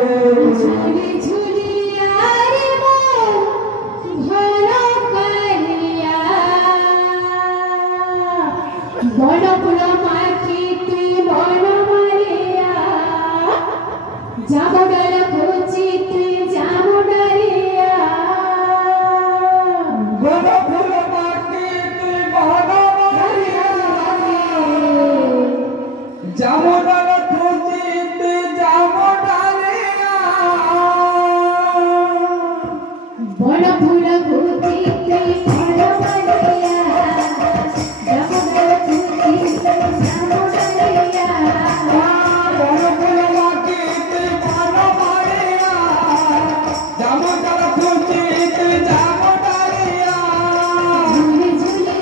झूली झूलिया रे मन घन करिया बन फूल माखिते बन मारिया जामुडाल खोजिते जामुडारिया बन फूल माखिते बन मारिया जामुडाल खोजिते जामुडारिया बन फूल खोजिते बन मारिया जामुडाल खोजिते जामुडारिया बन फूल माखिते बन मारिया जामुडाल खोजिते जामुडारिया झूली झूली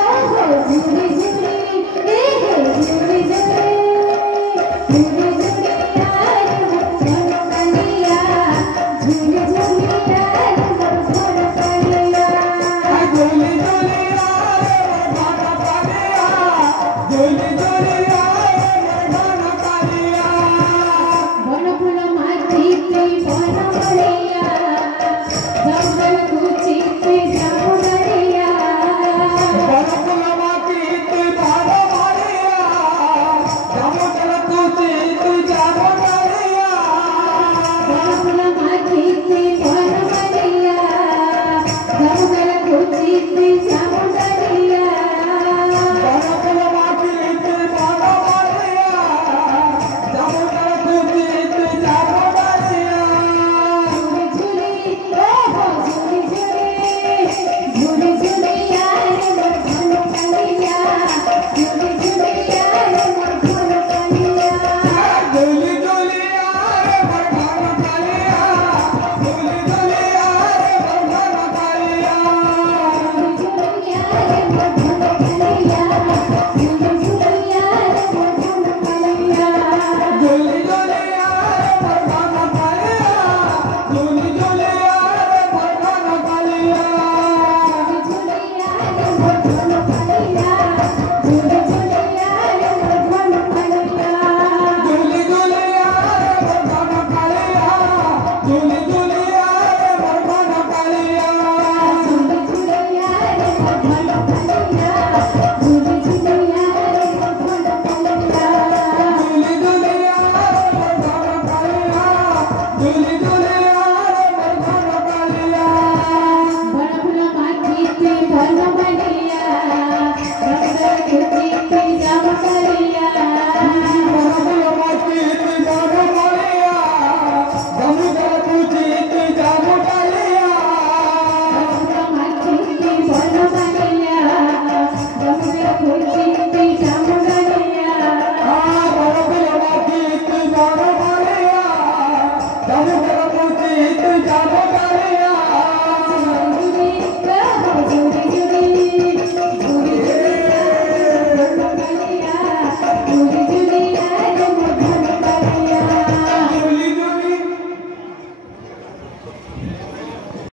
ओहो झूली झूली हे हे झूली झूली झूली झूली यार मन कलिया झूली झूली यार मन कलिया झूली झूली आए मन कलिया झूली झूली आए मन कलिया बन फूल माखिते बन मारिया जामुडाल खोजिते जामुडारिया